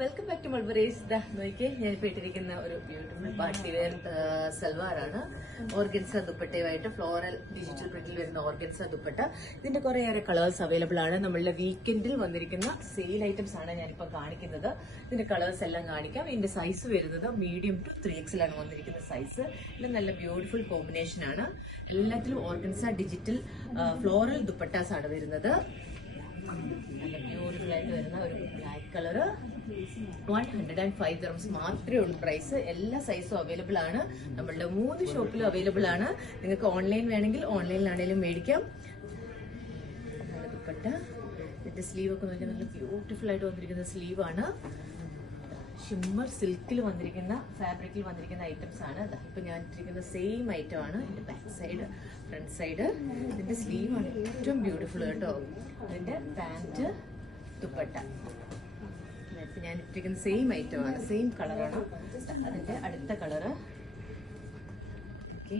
Welcome back to മൾബറീസ്. നോക്കിയേ, ഞാനിപ്പോൾ ഇട്ടിരിക്കുന്ന ഒരു ബ്യൂട്ടിഫുൾ പാർട്ടി വെയർ സൽവാറാണ്. ഓർഗൻസ ദുപ്പട്ടയുമായിട്ട് ഫ്ലോറൽ ഡിജിറ്റൽ പ്രിന്റിൽ വരുന്ന ഓർഗൻസ ദുപ്പട്ട. ഇതിന്റെ കുറേയേറെ കളേഴ്സ് അവൈലബിൾ ആണ്. നമ്മളുടെ വീക്കെൻഡിൽ വന്നിരിക്കുന്ന സെയിൽ ഐറ്റംസ് ആണ് ഞാനിപ്പോൾ കാണിക്കുന്നത്. ഇതിന്റെ കളേഴ്സ് എല്ലാം കാണിക്കാം. ഇതിന്റെ സൈസ് വരുന്നത് മീഡിയം ടു 3XL ആണ് വന്നിരിക്കുന്ന സൈസ്. ഇത് നല്ല ബ്യൂട്ടിഫുൾ കോമ്പിനേഷൻ ആണ്. എല്ലാത്തിലും ഓർഗൻസ ഡിജിറ്റൽ ഫ്ലോറൽ ദുപ്പട്ടാസ് ആണ് വരുന്നത്. നല്ല ബ്യൂട്ടിഫുൾ ആയിട്ട് വരുന്ന ഒരു ബ്ലാക്ക് കളർ. 105 dirhams മാത്രമേ ഉള്ളൂ പ്രൈസ്. എല്ലാ സൈസും അവൈലബിൾ ആണ്. നമ്മളുടെ 3 ഷോപ്പിലും അവൈലബിൾ ആണ്. നിങ്ങൾക്ക് ഓൺലൈൻ വേണമെങ്കിൽ ഓൺലൈനിലാണെങ്കിലും മേടിക്കാം. നല്ല ദുപ്പട്ട. ഇതിന്റെ സ്ലീവ് ഒക്കെ നോക്കി നല്ല ബ്യൂട്ടിഫുൾ ആയിട്ട് വന്നിരിക്കുന്ന സ്ലീവ് ആണ്. ഷിമ്മർ സിൽക്കിൽ വന്നിരിക്കുന്ന ഫാബ്രിക്കിൽ വന്നിരിക്കുന്ന ഐറ്റംസ് ആണ്. ഇപ്പൊ ഞാൻ ഇട്ടിരിക്കുന്ന സെയിം ഐറ്റം ആണ്. ഇതിന്റെ ബാക്ക് സൈഡ്, ഫ്രണ്ട് സൈഡ്. ഇതിന്റെ സ്ലീവ് ആണ് ഏറ്റവും ബ്യൂട്ടിഫുൾ കേട്ടോ. ഇതിന്റെ പാന്റ്, ദുപ്പട്ട. ഇപ്പൊ ഞാൻ ഇട്ടിരിക്കുന്ന സെയിം ഐറ്റം ആണ്, സെയിം കളറാണ്. അതിന്റെ അടുത്ത കളറ്. ഓക്കെ,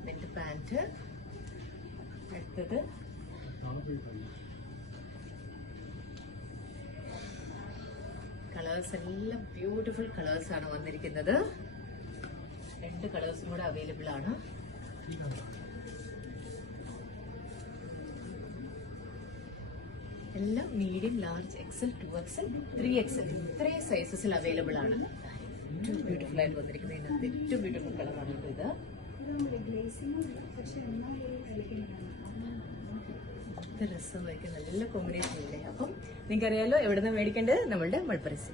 ഇതിന്റെ പാന്റ്. അടുത്തത് കളേഴ്സ് എല്ലാം ബ്യൂട്ടിഫുൾ കളേഴ്സ് ആണ് വന്നിരിക്കുന്നത്. 2 കളേഴ്സും കൂടെ അവൈലബിൾ ആണ്. എല്ലാം medium, large, XL, 2XL, 3XL ഇത്രയും സൈസസിൽ അവൈലബിൾ ആണ്. ഏറ്റവും ബ്യൂട്ടിഫുൾ ആയിട്ട് വന്നിരിക്കുന്നത് ഇതിനകത്ത് ഏറ്റവും ബ്യൂട്ടിഫുൾ കളറാണ് ഇത്. രസം വയ്ക്കുന്ന നല്ല കോമ്പിനേഷൻ ഇല്ലേ. അപ്പം നിങ്ങൾക്കറിയാലോ എവിടെ നിന്ന് മേടിക്കേണ്ടത്, നമ്മളുടെ മൾബറീസ്.